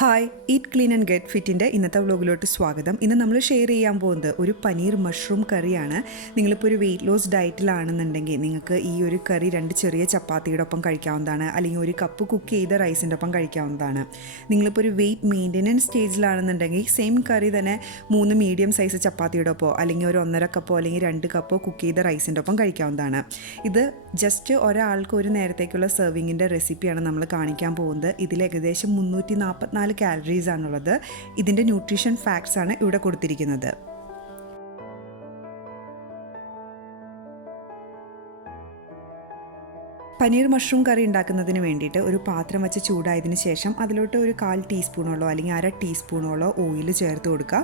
Hi, eat clean and get ഫിറ്റിൻ്റെ ഇന്നത്തെ വ്ലോഗിലോട്ട് സ്വാഗതം. ഇന്ന് നമ്മൾ ഷെയർ ചെയ്യാൻ പോകുന്നത് ഒരു പനീർ മഷ്റൂം കറിയാണ്. നിങ്ങളിപ്പോൾ ഒരു വെയിറ്റ് ലോസ് ഡയറ്റിലാണെന്നുണ്ടെങ്കിൽ നിങ്ങൾക്ക് ഈ ഒരു കറി 2 ചെറിയ ചപ്പാത്തിയുടെ ഒപ്പം കഴിക്കാവുന്നതാണ്, അല്ലെങ്കിൽ ഒരു കപ്പ് കുക്ക് ചെയ്ത റൈസിൻ്റെ ഒപ്പം കഴിക്കാവുന്നതാണ്. നിങ്ങളിപ്പോൾ ഒരു വെയിറ്റ് മെയിൻ്റനൻസ് സ്റ്റേജിലാണെന്നുണ്ടെങ്കിൽ സെയിം കറി തന്നെ 3 മീഡിയം സൈസ് ചപ്പാത്തിയുടെ ഒപ്പോ അല്ലെങ്കിൽ ഒരു 1.5 കപ്പോ അല്ലെങ്കിൽ 2 കപ്പോ കുക്ക് ചെയ്ത റൈസിൻ്റെ ഒപ്പം കഴിക്കാവുന്നതാണ്. ഇത് ജസ്റ്റ് ഒരാൾക്ക് ഒരു നേരത്തേക്കുള്ള സെർവിങ്ങിൻ്റെ റെസിപ്പിയാണ് നമ്മൾ കാണിക്കാൻ പോകുന്നത്. ഇതിൽ ഏകദേശം 344 കാലറീസ് ആണുള്ളത്. ഇതിൻ്റെ ന്യൂട്രീഷൻ ഫാക്ട്സ് ആണ് ഇവിടെ കൊടുത്തിരിക്കുന്നത്. പനീർ മഷ്റൂം കറി ഉണ്ടാക്കുന്നതിന് വേണ്ടിയിട്ട് ഒരു പാത്രം വെച്ച് ചൂടായതിന് ശേഷം അതിലോട്ട് ഒരു 1/4 ടീസ്പൂണോളോ അല്ലെങ്കിൽ 1/2 ടീസ്പൂണോളോ ഓയിൽ ചേർത്ത് കൊടുക്കുക.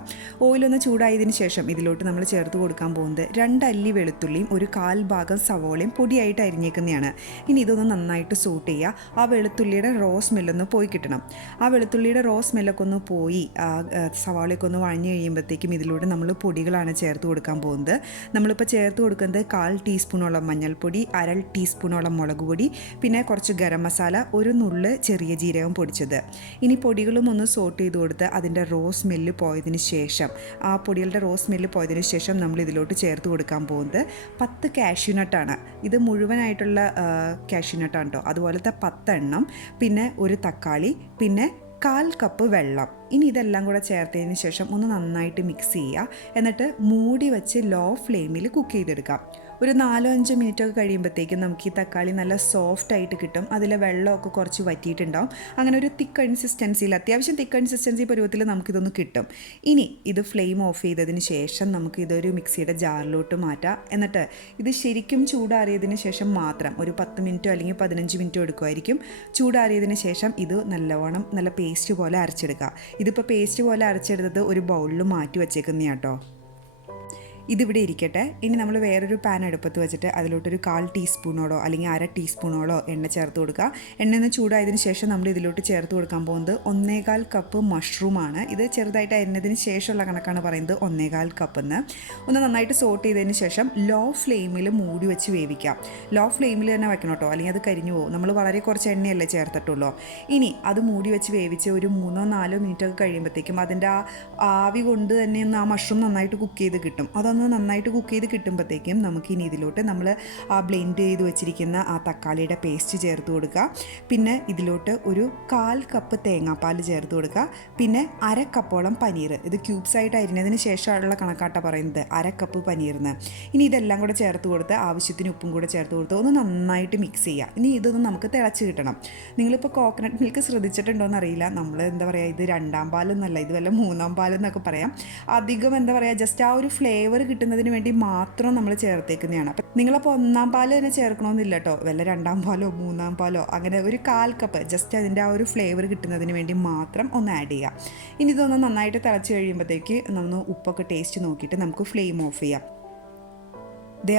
ഓയിലൊന്ന് ചൂടായതിന് ശേഷം ഇതിലോട്ട് നമ്മൾ ചേർത്ത് കൊടുക്കാൻ പോകുന്നത് 2 അല്ലി വെളുത്തുള്ളിയും ഒരു 1/4 ഭാഗം സവോളയും പൊടിയായിട്ട് അരിഞ്ഞേക്കുന്നതാണ്. ഇനി ഇതൊന്ന് നന്നായിട്ട് സോട്ട് ചെയ്യുക. ആ വെളുത്തുള്ളിയുടെ റോ സ്മെല്ലൊന്ന് പോയി കിട്ടണം. ആ വെളുത്തുള്ളിയുടെ റോ സ്മെല്ലൊക്കെ ഒന്ന് പോയി സവാളയൊക്കെ ഒന്ന് വഴഞ്ഞ് കഴിയുമ്പോഴത്തേക്കും ഇതിലൂടെ നമ്മൾ പൊടികളാണ് ചേർത്ത് കൊടുക്കാൻ പോകുന്നത്. നമ്മളിപ്പോൾ ചേർത്ത് കൊടുക്കുന്നത് 1/4 ടീസ്പൂണോളം മഞ്ഞൾപ്പൊടി, 1/2 ടീസ്പൂണോളം മുളക് പൊടി, പിന്നെ കുറച്ച് ഗരം മസാല, ഒരു നുള്ള് ചെറിയ ജീരകം പൊടിച്ചത്. ഇനി പൊടികളും ഒന്ന് സോട്ട് ചെയ്ത് കൊടുത്ത് അതിൻ്റെ റോ സ്മെല്ല് പോയതിന് ശേഷം പൊടികളുടെ റോ സ്മെല്ല് പോയതിന് ശേഷം നമ്മൾ ഇതിലോട്ട് ചേർത്ത് കൊടുക്കാൻ പോകുന്നത് 10 കാഷ്യൂനട്ടാണ്. ഇത് മുഴുവനായിട്ടുള്ള കാഷ്യൂനട്ടാണ് കേട്ടോ. അതുപോലത്തെ 10 എണ്ണം, പിന്നെ ഒരു തക്കാളി, പിന്നെ 1/4 കപ്പ് വെള്ളം. ഇനി ഇതെല്ലാം കൂടെ ചേർത്തതിന് ശേഷം ഒന്ന് നന്നായിട്ട് മിക്സ് ചെയ്യുക. എന്നിട്ട് മൂടി വെച്ച് ലോ ഫ്ലെയിമിൽ കുക്ക് ചെയ്തെടുക്കാം. ഒരു 4-5 മിനിറ്റൊക്കെ കഴിയുമ്പോഴത്തേക്കും നമുക്ക് ഈ തക്കാളി നല്ല സോഫ്റ്റ് ആയിട്ട് കിട്ടും. അതിലെ വെള്ളമൊക്കെ കുറച്ച് വറ്റിയിട്ടുണ്ടാവും. അങ്ങനെ ഒരു തിക്ക് കൺസിസ്റ്റൻസിയിൽ, അത്യാവശ്യം തിക്ക് കൺസിസ്റ്റൻസി പരുവത്തിൽ നമുക്കിതൊന്ന് കിട്ടും. ഇനി ഇത് ഫ്ലെയിം ഓഫ് ചെയ്തതിന് ശേഷം നമുക്ക് ഇതൊരു മിക്സിയുടെ ജാറിലോട്ട് മാറ്റാം. എന്നിട്ട് ഇത് ശരിക്കും ചൂടാറിയതിന് ശേഷം മാത്രം ഒരു 10 മിനിറ്റോ അല്ലെങ്കിൽ 15 മിനിറ്റോ എടുക്കുമായിരിക്കും. ചൂടാറിയതിന് ശേഷം ഇത് നല്ലവണ്ണം നല്ല പേസ്റ്റ് പോലെ അരച്ചെടുക്കുക. ഇതിപ്പോൾ പേസ്റ്റ് പോലെ അരച്ചെടുത്തത് ഒരു ബൗളിൽ മാറ്റി വെച്ചേക്കുന്നതാണ് കേട്ടോ. ഇതിവിടെ ഇരിക്കട്ടെ. ഇനി നമ്മൾ വേറൊരു പാൻ അടുപ്പത്ത് വെച്ചിട്ട് അതിലോട്ടൊരു 1/4 ടീസ്പൂണോളോ അല്ലെങ്കിൽ 1/2 ടീസ്പൂണോളോ എണ്ണ ചേർത്ത് കൊടുക്കുക. എണ്ണ ഒന്ന് ചൂടായതിന് ശേഷം നമ്മൾ ഇതിലോട്ട് ചേർത്ത് കൊടുക്കാൻ പോകുന്നത് 1.25 കപ്പ് മഷ്റൂമാണ്. ഇത് ചെറുതായിട്ട് അരിഞ്ഞതിന് ശേഷമുള്ള കണക്കാണ് പറയുന്നത് 1.25 കപ്പെന്ന്. ഒന്ന് നന്നായിട്ട് സോട്ട് ചെയ്തതിന് ശേഷം ലോ ഫ്ലെയിമിൽ മൂടി വെച്ച് വേവിക്കാം. ലോ ഫ്ലെയിമിൽ തന്നെ വെക്കണം കേട്ടോ, അല്ലെങ്കിൽ അത് കരിഞ്ഞു പോകും. നമ്മൾ വളരെ കുറച്ച് എണ്ണയല്ലേ ചേർത്തിട്ടുള്ളൂ. ഇനി അത് മൂടി വെച്ച് വേവിച്ച് ഒരു 3-4 മിനിറ്റൊക്കെ കഴിയുമ്പോഴത്തേക്കും അതിൻ്റെ ആവി കൊണ്ട് തന്നെ ഒന്ന് ആ മഷ്റൂം നന്നായിട്ട് കുക്ക് ചെയ്ത് കിട്ടും. അതൊന്ന് നന്നായിട്ട് കുക്ക് ചെയ്ത് കിട്ടുമ്പോഴത്തേക്കും നമുക്കിനി ഇതിലോട്ട് നമ്മൾ ബ്ലെൻഡ് ചെയ്ത് വെച്ചിരിക്കുന്ന തക്കാളിയുടെ പേസ്റ്റ് ചേർത്ത് കൊടുക്കുക. പിന്നെ ഇതിലോട്ട് ഒരു 1/4 കപ്പ് തേങ്ങാപ്പാൽ ചേർത്ത് കൊടുക്കുക. പിന്നെ 1/2 കപ്പോളം പനീർ. ഇത് ക്യൂബ്സായിട്ട് അരിഞ്ഞതിന് ശേഷമുള്ള കണക്കാട്ട പറയുന്നത് 1/2 കപ്പ് പനീറിന്. ഇനി ഇതെല്ലാം കൂടെ ചേർത്ത് കൊടുത്ത് ആവശ്യത്തിന് ഉപ്പും കൂടെ ചേർത്ത് കൊടുത്ത് ഒന്ന് നന്നായിട്ട് മിക്സ് ചെയ്യുക. ഇനി ഇതൊന്ന് നമുക്ക് തിളച്ച് കിട്ടണം. നിങ്ങളിപ്പോൾ കോക്കനട്ട് മിൽക്ക് ശ്രദ്ധിച്ചിട്ടുണ്ടോയെന്ന് അറിയില്ല. നമ്മൾ എന്താ പറയുക, ഇത് 2ാം പാലൊന്നല്ല, ഇത് വല്ല 3ാം പാലെന്നൊക്കെ പറയാം. അധികം എന്താ പറയുക, ജസ്റ്റ് ആ ഒരു ഫ്ലേവർ കിട്ടുന്നതിന് വേണ്ടി മാത്രം നമ്മൾ ചേർത്തേക്കുന്നതാണ്. അപ്പം നിങ്ങളപ്പോൾ 1ാം പാല് തന്നെ ചേർക്കണമെന്നില്ല കേട്ടോ. വല്ല 2ാം പാലോ 3ാം പാലോ അങ്ങനെ ഒരു 1/4 കപ്പ് ജസ്റ്റ് അതിൻ്റെ ആ ഒരു ഫ്ലേവർ കിട്ടുന്നതിന് വേണ്ടി മാത്രം ഒന്ന് ആഡ് ചെയ്യുക. ഇനി ഇതൊന്ന് നന്നായിട്ട് തിളച്ച് കഴിയുമ്പോഴത്തേക്ക് നമ്മൾ ഉപ്പൊക്കെ ടേസ്റ്റ് നോക്കിയിട്ട് നമുക്ക് ഫ്ലെയിം ഓഫ് ചെയ്യാം.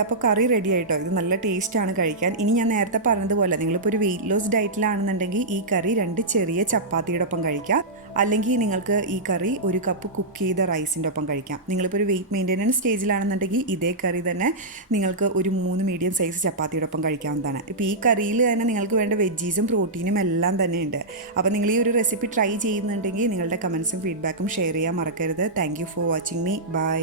അപ്പോൾ കറി റെഡി ആയിട്ടോ. ഇത് നല്ല ടേസ്റ്റാണ് കഴിക്കാൻ. ഇനി ഞാൻ നേരത്തെ പറഞ്ഞതുപോലെ നിങ്ങളിപ്പോൾ ഒരു വെയിറ്റ് ലോസ് ഡയറ്റിലാണെന്നുണ്ടെങ്കിൽ ഈ കറി 2 ചെറിയ ചപ്പാത്തിയുടെ ഒപ്പം കഴിക്കാം, അല്ലെങ്കിൽ നിങ്ങൾക്ക് ഈ കറി ഒരു കപ്പ് കുക്ക് ചെയ്ത റൈസിൻ്റെ ഒപ്പം കഴിക്കാം. നിങ്ങളിപ്പോൾ ഒരു വെയിറ്റ് മെയിൻ്റനൻസ് സ്റ്റേജിലാണെന്നുണ്ടെങ്കിൽ ഇതേ കറി തന്നെ നിങ്ങൾക്ക് ഒരു 3 മീഡിയം സൈസ് ചപ്പാത്തിയുടെ ഒപ്പം കഴിക്കാവുന്നതാണ്. ഇപ്പോൾ ഈ കറിയിൽ തന്നെ നിങ്ങൾക്ക് വേണ്ട വെജീസും പ്രോട്ടീനും എല്ലാം തന്നെ ഉണ്ട്. അപ്പോൾ നിങ്ങൾ ഈ ഒരു റെസിപ്പി ട്രൈ ചെയ്യുന്നുണ്ടെങ്കിൽ നിങ്ങളുടെ കമൻസും ഫീഡ്ബാക്കും ഷെയർ ചെയ്യാൻ മറക്കരുത്. Thank you for watching me. By.